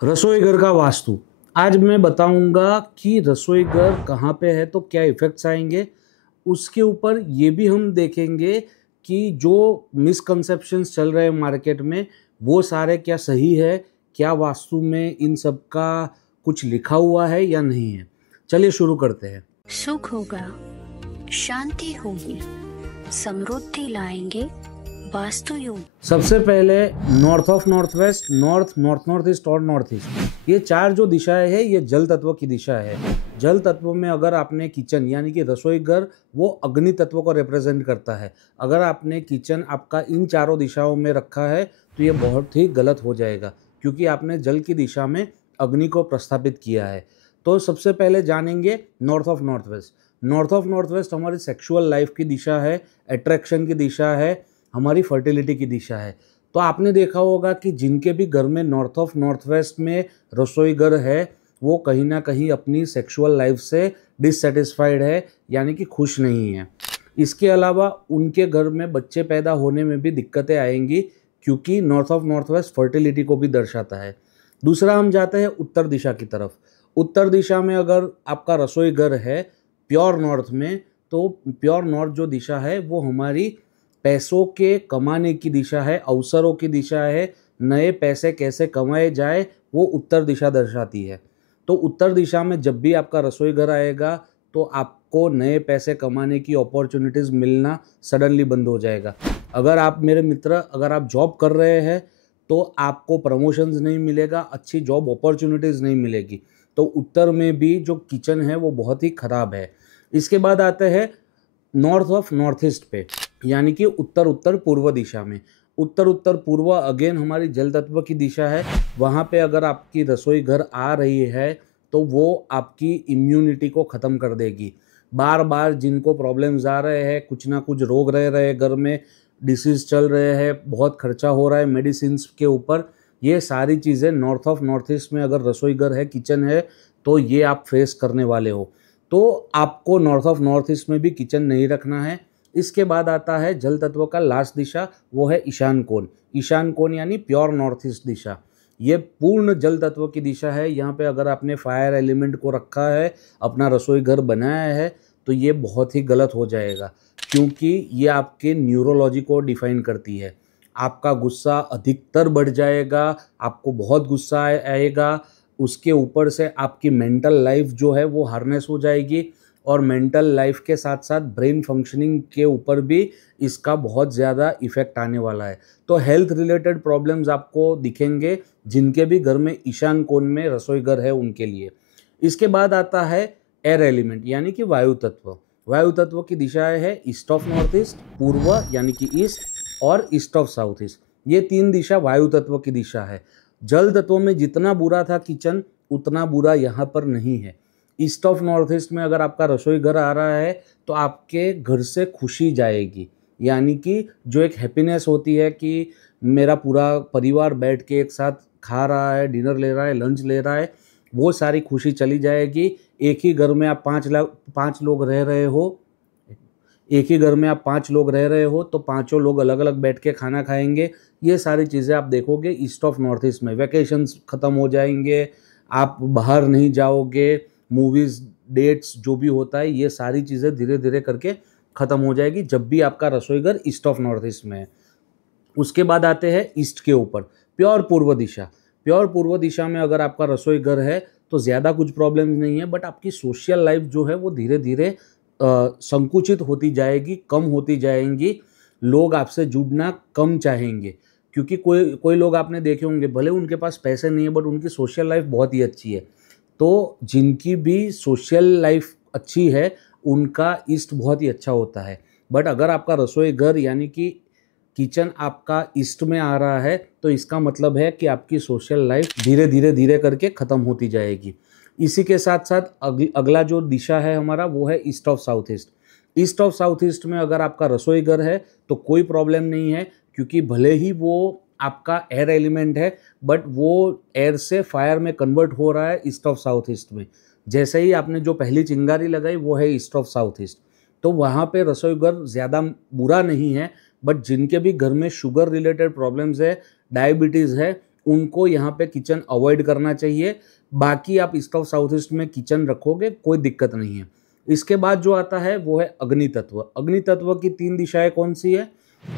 रसोई घर का वास्तु। आज मैं बताऊंगा कि रसोई घर कहाँ पे है तो क्या इफ़ेक्ट्स आएंगे। उसके ऊपर ये भी हम देखेंगे कि जो मिसकंसेप्शंस चल रहे हैं मार्केट में वो सारे क्या सही है, क्या वास्तु में इन सब का कुछ लिखा हुआ है या नहीं है। चलिए शुरू करते हैं। सुख होगा, शांति होगी, समृद्धि लाएंगे वास्तु योग। सबसे पहले north of north waste, north, north north east और नॉर्थ ईस्ट, ये चार जो दिशाएं हैं ये जल तत्व की दिशा है। जल तत्व में अगर आपने किचन यानी कि रसोई घर, वो अग्नि तत्व को रिप्रेजेंट करता है। अगर आपने किचन आपका इन चारों दिशाओं में रखा है तो ये बहुत ही गलत हो जाएगा, क्योंकि आपने जल की दिशा में अग्नि को प्रस्थापित किया है। तो सबसे पहले जानेंगे north of north waste. North of north waste हमारी सेक्सुअल लाइफ की दिशा है, अट्रैक्शन की दिशा है, हमारी फर्टिलिटी की दिशा है। तो आपने देखा होगा कि जिनके भी घर में नॉर्थ ऑफ नॉर्थ वेस्ट में रसोई घर है वो कहीं ना कहीं अपनी सेक्सुअल लाइफ से डिससेटिस्फाइड है, यानी कि खुश नहीं है। इसके अलावा उनके घर में बच्चे पैदा होने में भी दिक्कतें आएंगी, क्योंकि north of north waste fertility को भी दर्शाता है। दूसरा हम जाते हैं उत्तर दिशा की तरफ। उत्तर दिशा में अगर आपका रसोई घर है प्योर नॉर्थ में, तो प्योर नॉर्थ जो दिशा है वो हमारी पैसों के कमाने की दिशा है, अवसरों की दिशा है, नए पैसे कैसे कमाए जाए वो उत्तर दिशा दर्शाती है। तो उत्तर दिशा में जब भी आपका रसोई घर आएगा तो आपको नए पैसे कमाने की अपॉर्चुनिटीज़ मिलना सडनली बंद हो जाएगा। अगर आप मेरे मित्र, अगर आप जॉब कर रहे हैं तो आपको प्रमोशंस नहीं मिलेगा, अच्छी जॉब अपॉर्चुनिटीज़ नहीं मिलेगी। तो उत्तर में भी जो किचन है वो बहुत ही खराब है। इसके बाद आते हैं नॉर्थ ऑफ नॉर्थ ईस्ट पे, यानी कि उत्तर उत्तर पूर्व दिशा में। उत्तर उत्तर पूर्व अगेन हमारी जल तत्व की दिशा है। वहाँ पे अगर आपकी रसोई घर आ रही है तो वो आपकी इम्यूनिटी को ख़त्म कर देगी। बार बार जिनको प्रॉब्लम्स आ रहे हैं, कुछ ना कुछ रोग रह रहे हैं घर में, डिसीज़ चल रहे हैं, बहुत खर्चा हो रहा है मेडिसिन के ऊपर, ये सारी चीज़ें नॉर्थ ऑफ नॉर्थ ईस्ट में अगर रसोई घर है, किचन है, तो ये आप फेस करने वाले हो। तो आपको नॉर्थ ऑफ नॉर्थ ईस्ट में भी किचन नहीं रखना है। इसके बाद आता है जल तत्व का लास्ट दिशा, वो है ईशान कोण। ईशान कोण यानी प्योर नॉर्थ ईस्ट दिशा, ये पूर्ण जल तत्व की दिशा है। यहाँ पे अगर आपने फायर एलिमेंट को रखा है, अपना रसोई घर बनाया है, तो ये बहुत ही गलत हो जाएगा, क्योंकि ये आपके न्यूरोलॉजी को डिफाइन करती है। आपका गुस्सा अधिकतर बढ़ जाएगा, आपको बहुत गुस्सा आएगा। उसके ऊपर से आपकी मेंटल लाइफ जो है वो हार्नेस हो जाएगी, और मेंटल लाइफ के साथ साथ ब्रेन फंक्शनिंग के ऊपर भी इसका बहुत ज़्यादा इफ़ेक्ट आने वाला है। तो हेल्थ रिलेटेड प्रॉब्लम्स आपको दिखेंगे जिनके भी घर में ईशान कोण में रसोई घर है उनके लिए। इसके बाद आता है एयर एलिमेंट यानी कि वायु तत्व। वायु तत्व की दिशाएं है ईस्ट ऑफ नॉर्थ ईस्ट, पूर्व यानी कि ईस्ट, और ईस्ट ऑफ साउथ ईस्ट। ये तीन दिशा वायु तत्व की दिशा है। जल तत्व में जितना बुरा था किचन, उतना बुरा यहाँ पर नहीं है। ईस्ट ऑफ नॉर्थ ईस्ट में अगर आपका रसोई घर आ रहा है तो आपके घर से खुशी जाएगी, यानी कि जो एक हैप्पीनेस होती है कि मेरा पूरा परिवार बैठ के एक साथ खा रहा है, डिनर ले रहा है, लंच ले रहा है, वो सारी खुशी चली जाएगी। एक ही घर में आप पाँच लोग रह रहे हो, एक ही घर में आप 5 लोग रह रहे हो तो पांचों लोग अलग अलग बैठ के खाना खाएंगे। ये सारी चीज़ें आप देखोगे ईस्ट ऑफ नॉर्थ ईस्ट में। वैकेशंस ख़त्म हो जाएंगे, आप बाहर नहीं जाओगे, मूवीज़, डेट्स जो भी होता है ये सारी चीज़ें धीरे धीरे करके ख़त्म हो जाएगी जब भी आपका रसोई घर ईस्ट ऑफ नॉर्थ ईस्ट में है। उसके बाद आते हैं ईस्ट के ऊपर प्योर पूर्व दिशा। प्योर पूर्व दिशा में अगर आपका रसोई घर है तो ज़्यादा कुछ प्रॉब्लम नहीं है, बट आपकी सोशल लाइफ जो है वो धीरे धीरे संकुचित होती जाएगी, कम होती जाएंगी। लोग आपसे जुड़ना कम चाहेंगे, क्योंकि कोई कोई लोग आपने देखे होंगे भले उनके पास पैसे नहीं है बट उनकी सोशल लाइफ बहुत ही अच्छी है। तो जिनकी भी सोशल लाइफ अच्छी है उनका ईस्ट बहुत ही अच्छा होता है। बट अगर आपका रसोई घर यानी कि किचन आपका ईस्ट में आ रहा है तो इसका मतलब है कि आपकी सोशल लाइफ धीरे धीरे धीरे करके ख़त्म होती जाएगी। इसी के साथ साथ अगला जो दिशा है हमारा वो है east of south east. East of south east में अगर आपका रसोई घर है तो कोई प्रॉब्लम नहीं है, क्योंकि भले ही वो आपका एयर एलिमेंट है बट वो एयर से फायर में कन्वर्ट हो रहा है ईस्ट ऑफ साउथ ईस्ट में। जैसे ही आपने जो पहली चिंगारी लगाई वो है ईस्ट ऑफ साउथ ईस्ट, तो वहाँ पे रसोई घर ज़्यादा बुरा नहीं है। बट जिनके भी घर में शुगर रिलेटेड प्रॉब्लम्स है, डायबिटीज़ है, उनको यहाँ पे किचन अवॉइड करना चाहिए। बाकी आप ईस्ट ऑफ साउथ ईस्ट में किचन रखोगे कोई दिक्कत नहीं है। इसके बाद जो आता है वो है अग्नि तत्व। अग्नि तत्व की 3 दिशाएं कौन सी है?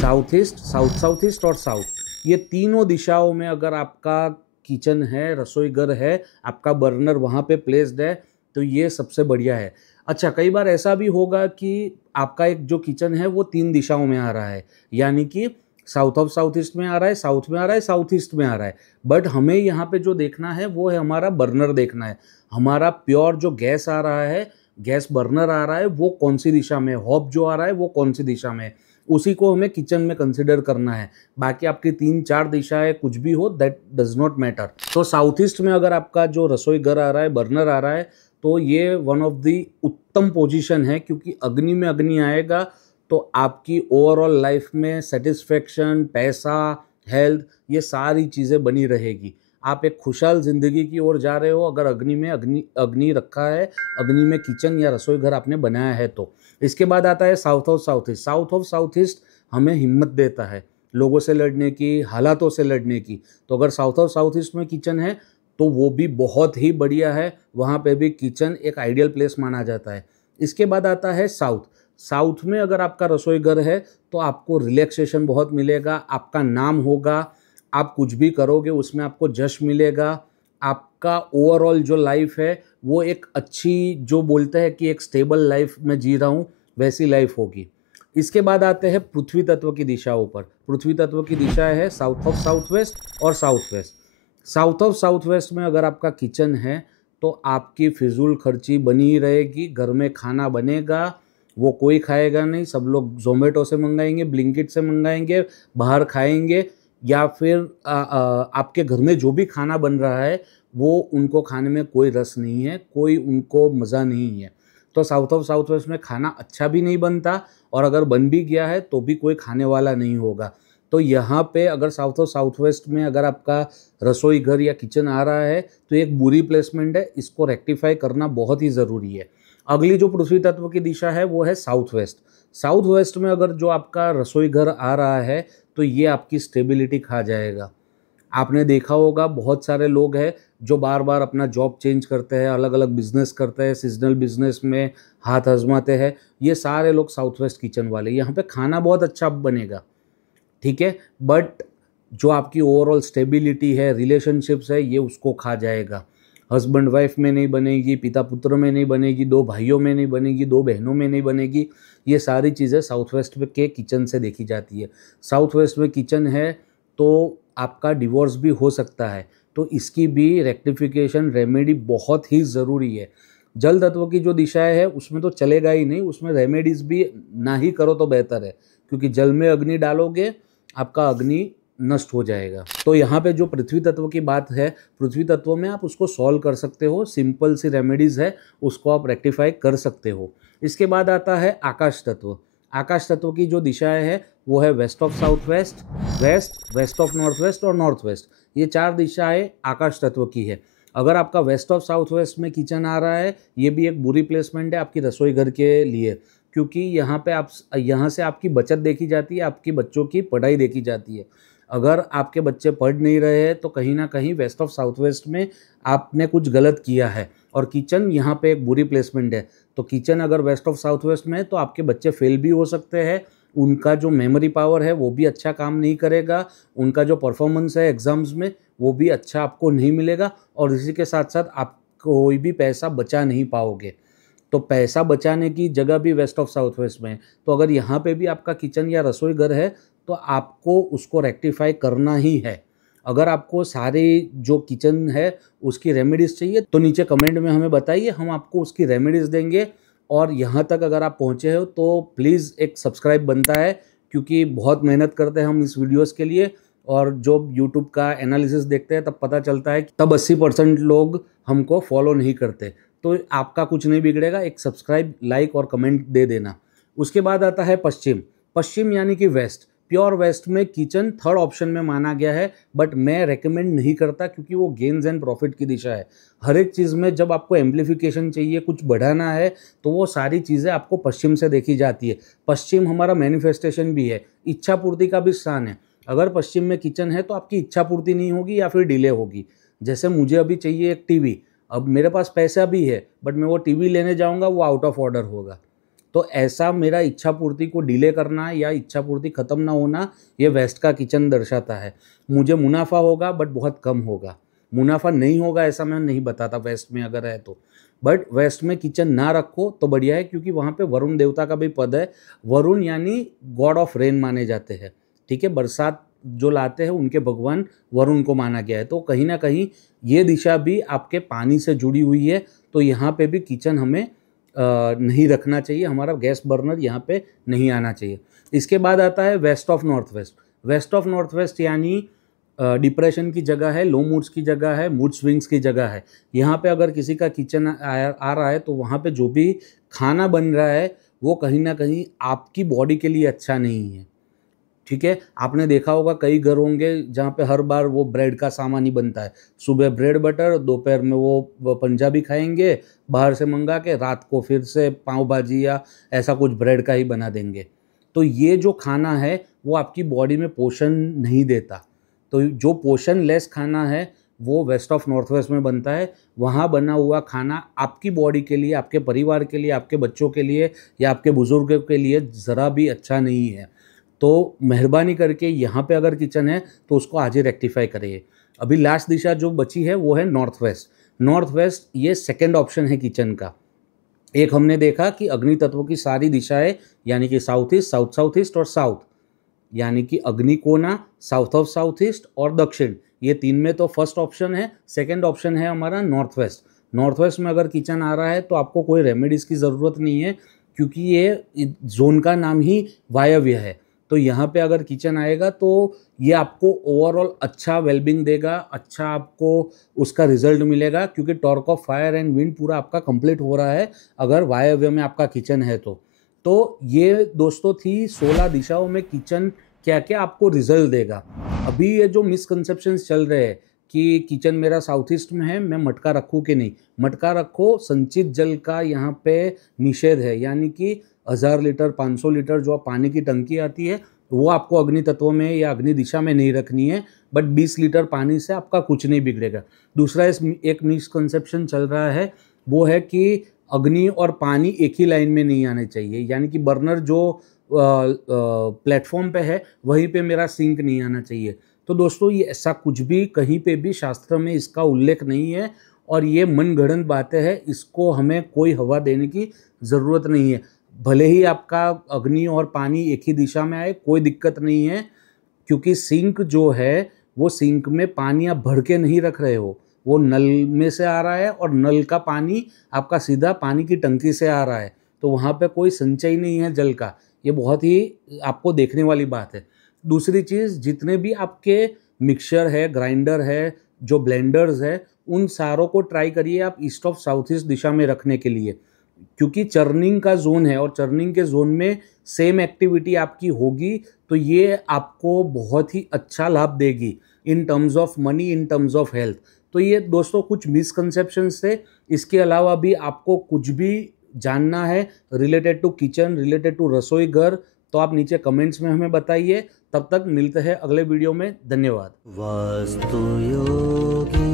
South east, south south east और साउथ। ये तीनों दिशाओं में अगर आपका किचन है, रसोई घर है, आपका बर्नर वहाँ पे प्लेस्ड है, तो ये सबसे बढ़िया है। अच्छा, कई बार ऐसा भी होगा कि आपका एक जो किचन है वो 3 दिशाओं में आ रहा है, यानी कि साउथ ऑफ साउथ ईस्ट में आ रहा है, साउथ में आ रहा है, साउथ ईस्ट में आ रहा है। बट हमें यहाँ पे जो देखना है वो है हमारा बर्नर देखना है। हमारा प्योर जो गैस आ रहा है, गैस बर्नर आ रहा है, वो कौन सी दिशा में है, हॉब जो आ रहा है वो कौन सी दिशा में है, उसी को हमें किचन में कंसिडर करना है। बाकी आपकी 3-4 दिशाएं कुछ भी हो, दैट डज नॉट मैटर। तो साउथ ईस्ट में अगर आपका जो रसोई घर आ रहा है, बर्नर आ रहा है, तो ये वन ऑफ द उत्तम पोजीशन है, क्योंकि अग्नि में अग्नि आएगा तो आपकी ओवरऑल लाइफ में सेटिस्फेक्शन, पैसा, हेल्थ, ये सारी चीज़ें बनी रहेगी। आप एक खुशहाल ज़िंदगी की ओर जा रहे हो अगर अग्नि में अग्नि रखा है, अग्नि में किचन या रसोई घर आपने बनाया है तो। इसके बाद आता है south of south east. South of south east हमें हिम्मत देता है लोगों से लड़ने की, हालातों से लड़ने की। तो अगर साउथ ऑफ साउथ ईस्ट में किचन है तो वो भी बहुत ही बढ़िया है, वहाँ पे भी किचन एक आइडियल प्लेस माना जाता है। इसके बाद आता है साउथ। साउथ में अगर आपका रसोई घर है तो आपको रिलैक्सेशन बहुत मिलेगा, आपका नाम होगा, आप कुछ भी करोगे उसमें आपको जश मिलेगा, आपका ओवरऑल जो लाइफ है वो एक अच्छी, जो बोलते हैं कि एक स्टेबल लाइफ में जी रहा हूँ, वैसी लाइफ होगी। इसके बाद आते हैं पृथ्वी तत्व की दिशाओं पर। पृथ्वी तत्व की दिशा है साउथ ऑफ साउथ वेस्ट और south west. South of south west में अगर आपका किचन है तो आपकी फिजूल खर्ची बनी ही रहेगी। घर में खाना बनेगा, वो कोई खाएगा नहीं, सब लोग जोमेटो से मंगाएंगे, ब्लिंकिट से मंगाएंगे, बाहर खाएंगे, या फिर आपके घर में जो भी खाना बन रहा है वो उनको खाने में कोई रस नहीं है, कोई उनको मज़ा नहीं है। तो साउथ ऑफ साउथ वेस्ट में खाना अच्छा भी नहीं बनता, और अगर बन भी गया है तो भी कोई खाने वाला नहीं होगा। तो यहाँ पे अगर साउथ ऑफ साउथ वेस्ट में अगर आपका रसोई घर या किचन आ रहा है तो एक बुरी प्लेसमेंट है, इसको रेक्टिफाई करना बहुत ही ज़रूरी है। अगली जो पृथ्वी तत्व की दिशा है वो है साउथ वेस्ट। साउथ वेस्ट में अगर जो आपका रसोई घर आ रहा है तो ये आपकी स्टेबिलिटी खा जाएगा। आपने देखा होगा बहुत सारे लोग हैं जो बार बार अपना जॉब चेंज करते हैं, अलग अलग बिजनेस करते हैं, सीजनल बिजनेस में हाथ आजमाते हैं। ये सारे लोग साउथ वेस्ट किचन वाले। यहाँ पे खाना बहुत अच्छा बनेगा, ठीक है, बट जो आपकी ओवरऑल स्टेबिलिटी है, रिलेशनशिप्स है, ये उसको खा जाएगा। हस्बैंड वाइफ में नहीं बनेगी, पिता पुत्र में नहीं बनेगी, 2 भाइयों में नहीं बनेगी, 2 बहनों में नहीं बनेगी। ये सारी चीज़ें साउथ वेस्ट के किचन से देखी जाती है। साउथ वेस्ट में किचन है तो आपका डिवोर्स भी हो सकता है, तो इसकी भी रेक्टिफिकेशन रेमेडी बहुत ही ज़रूरी है। जल तत्व की जो दिशाएं है उसमें तो चलेगा ही नहीं, उसमें रेमेडीज़ भी ना ही करो तो बेहतर है, क्योंकि जल में अग्नि डालोगे आपका अग्नि नष्ट हो जाएगा। तो यहाँ पे जो पृथ्वी तत्व की बात है, पृथ्वी तत्व में आप उसको सॉल्व कर सकते हो, सिंपल सी रेमेडीज़ है, उसको आप रेक्टिफाई कर सकते हो। इसके बाद आता है आकाश तत्व। आकाश तत्व की जो दिशाएं है वो है west of south west, west, west of north west और नॉर्थ वेस्ट। ये 4 दिशाएं आकाश तत्व की है। अगर आपका वेस्ट ऑफ साउथ वेस्ट में किचन आ रहा है, ये भी एक बुरी प्लेसमेंट है आपकी रसोई घर के लिए, क्योंकि यहाँ से आपकी बचत देखी जाती है, आपकी बच्चों की पढ़ाई देखी जाती है। अगर आपके बच्चे पढ़ नहीं रहे हैं तो कहीं ना कहीं वेस्ट ऑफ साउथ वेस्ट में आपने कुछ गलत किया है, और किचन यहाँ पे एक बुरी प्लेसमेंट है। तो किचन अगर वेस्ट ऑफ साउथ वेस्ट में है तो आपके बच्चे फेल भी हो सकते हैं, उनका जो मेमोरी पावर है वो भी अच्छा काम नहीं करेगा, उनका जो परफॉर्मेंस है एग्ज़ाम्स में वो भी अच्छा आपको नहीं मिलेगा, और इसी के साथ साथ आप कोई भी पैसा बचा नहीं पाओगे। तो पैसा बचाने की जगह भी वेस्ट ऑफ साउथ वेस्ट में है। तो अगर यहाँ पे भी आपका किचन या रसोई घर है तो आपको उसको रेक्टिफाई करना ही है। अगर आपको सारे जो किचन है उसकी रेमेडीज़ चाहिए तो नीचे कमेंट में हमें बताइए, हम आपको उसकी रेमेडीज़ देंगे। और यहाँ तक अगर आप पहुँचे हो तो प्लीज़ एक सब्सक्राइब बनता है, क्योंकि बहुत मेहनत करते हैं हम इस वीडियोज़ के लिए, और जो यूट्यूब का एनालिसिस देखते हैं तब पता चलता है कि तब 80% लोग हमको फॉलो नहीं करते। तो आपका कुछ नहीं बिगड़ेगा, एक सब्सक्राइब, लाइक और कमेंट दे देना। उसके बाद आता है पश्चिम। पश्चिम यानी कि वेस्ट। प्योर वेस्ट में किचन 3rd ऑप्शन में माना गया है, बट मैं रेकमेंड नहीं करता, क्योंकि वो गेन्स एंड प्रॉफिट की दिशा है। हर एक चीज़ में जब आपको एम्प्लीफिकेशन चाहिए, कुछ बढ़ाना है, तो वो सारी चीज़ें आपको पश्चिम से देखी जाती है। पश्चिम हमारा मैनिफेस्टेशन भी है, इच्छा पूर्ति का भी स्थान है। अगर पश्चिम में किचन है तो आपकी इच्छा पूर्ति नहीं होगी या फिर डिले होगी। जैसे मुझे अभी चाहिए एक टीवी, अब मेरे पास पैसा भी है बट मैं वो टीवी लेने जाऊंगा, वो आउट ऑफ ऑर्डर होगा। तो ऐसा मेरा इच्छा पूर्ति को डिले करना या इच्छा पूर्ति ख़त्म ना होना, ये वेस्ट का किचन दर्शाता है। मुझे मुनाफा होगा बट बहुत कम होगा, मुनाफा नहीं होगा ऐसा मैं नहीं बताता वेस्ट में अगर है तो। बट वेस्ट में किचन ना रखो तो बढ़िया है, क्योंकि वहाँ पे वरुण देवता का भी पद है। वरुण यानी गॉड ऑफ रेन माने जाते हैं, ठीक है, बरसात जो लाते हैं उनके भगवान वरुण को माना गया है। तो कहीं ना कहीं ये दिशा भी आपके पानी से जुड़ी हुई है, तो यहाँ पे भी किचन हमें नहीं रखना चाहिए, हमारा गैस बर्नर यहाँ पे नहीं आना चाहिए। इसके बाद आता है west of north west. West of north west यानी डिप्रेशन की जगह है, लो मूड्स की जगह है, मूड स्विंग्स की जगह है। यहाँ पे अगर किसी का किचन आ रहा है तो वहाँ पे जो भी खाना बन रहा है वो कहीं ना कहीं आपकी बॉडी के लिए अच्छा नहीं है, ठीक है। आपने देखा होगा कई घर होंगे जहाँ पे हर बार वो ब्रेड का सामान ही बनता है। सुबह ब्रेड बटर, दोपहर में वो पंजाबी खाएंगे बाहर से मंगा के, रात को फिर से पाव भाजी या ऐसा कुछ ब्रेड का ही बना देंगे। तो ये जो खाना है वो आपकी बॉडी में पोषण नहीं देता। तो जो पोषण लेस खाना है वो वेस्ट ऑफ नॉर्थ वेस्ट में बनता है। वहाँ बना हुआ खाना आपकी बॉडी के लिए, आपके परिवार के लिए, आपके बच्चों के लिए या आपके बुजुर्गों के लिए ज़रा भी अच्छा नहीं है। तो मेहरबानी करके यहाँ पे अगर किचन है तो उसको आज ही रेक्टिफाई करिए। अभी लास्ट दिशा जो बची है वो है नॉर्थ वेस्ट। नॉर्थ वेस्ट ये सेकंड ऑप्शन है किचन का। एक हमने देखा कि अग्नि तत्व की सारी दिशाएं यानी कि south east, south south east और साउथ, यानी कि अग्नि कोना, साउथ ऑफ साउथ ईस्ट और दक्षिण, ये तीन में तो फर्स्ट ऑप्शन है। सेकंड ऑप्शन है हमारा नॉर्थ वेस्ट। नॉर्थ वेस्ट में अगर किचन आ रहा है तो आपको कोई रेमेडीज़ की ज़रूरत नहीं है, क्योंकि ये जोन का नाम ही वायव्य है। तो यहाँ पे अगर किचन आएगा तो ये आपको ओवरऑल अच्छा वेलबींग देगा, अच्छा आपको उसका रिजल्ट मिलेगा, क्योंकि torque of fire and wind पूरा आपका कंप्लीट हो रहा है अगर वायव्य में आपका किचन है तो ये दोस्तों थी 16 दिशाओं में किचन क्या क्या आपको रिजल्ट देगा। अभी ये जो मिसकंसेप्शंस चल रहे हैं कि किचन मेरा साउथ ईस्ट में है, मैं मटका रखूँ कि नहीं, मटका रखो। संचित जल का यहाँ पे निषेध है, यानी कि 1000 लीटर 500 लीटर जो पानी की टंकी आती है वो आपको अग्नि तत्व में या अग्नि दिशा में नहीं रखनी है, बट 20 लीटर पानी से आपका कुछ नहीं बिगड़ेगा। दूसरा एक मिसकंसेप्शन चल रहा है वो है कि अग्नि और पानी एक ही लाइन में नहीं आने चाहिए, यानी कि बर्नर जो प्लेटफॉर्म पे है वहीं पे मेरा सिंक नहीं आना चाहिए। तो दोस्तों ये ऐसा कुछ भी कहीं पे भी शास्त्र में इसका उल्लेख नहीं है और ये मनगढ़ंत बातें हैं, इसको हमें कोई हवा देने की ज़रूरत नहीं है। भले ही आपका अग्नि और पानी एक ही दिशा में आए कोई दिक्कत नहीं है, क्योंकि सिंक जो है वो सिंक में पानी आप भर के नहीं रख रहे हो, वो नल में से आ रहा है और नल का पानी आपका सीधा पानी की टंकी से आ रहा है, तो वहाँ पे कोई संचय नहीं है जल का। ये बहुत ही आपको देखने वाली बात है। दूसरी चीज़, जितने भी आपके मिक्सचर है, ग्राइंडर है, जो ब्लेंडर्स है, उन सारों को ट्राई करिए आप ईस्ट ऑफ साउथ ईस्ट दिशा में रखने के लिए, क्योंकि चर्निंग का जोन है और चर्निंग के जोन में सेम एक्टिविटी आपकी होगी, तो ये आपको बहुत ही अच्छा लाभ देगी in terms of money, in terms of health. तो ये दोस्तों कुछ मिसकंसेप्शंस थे। इसके अलावा भी आपको कुछ भी जानना है related to kitchen, related to रसोई घर, तो आप नीचे कमेंट्स में हमें बताइए। तब तक मिलते हैं अगले वीडियो में। धन्यवाद। वास्तु योगी।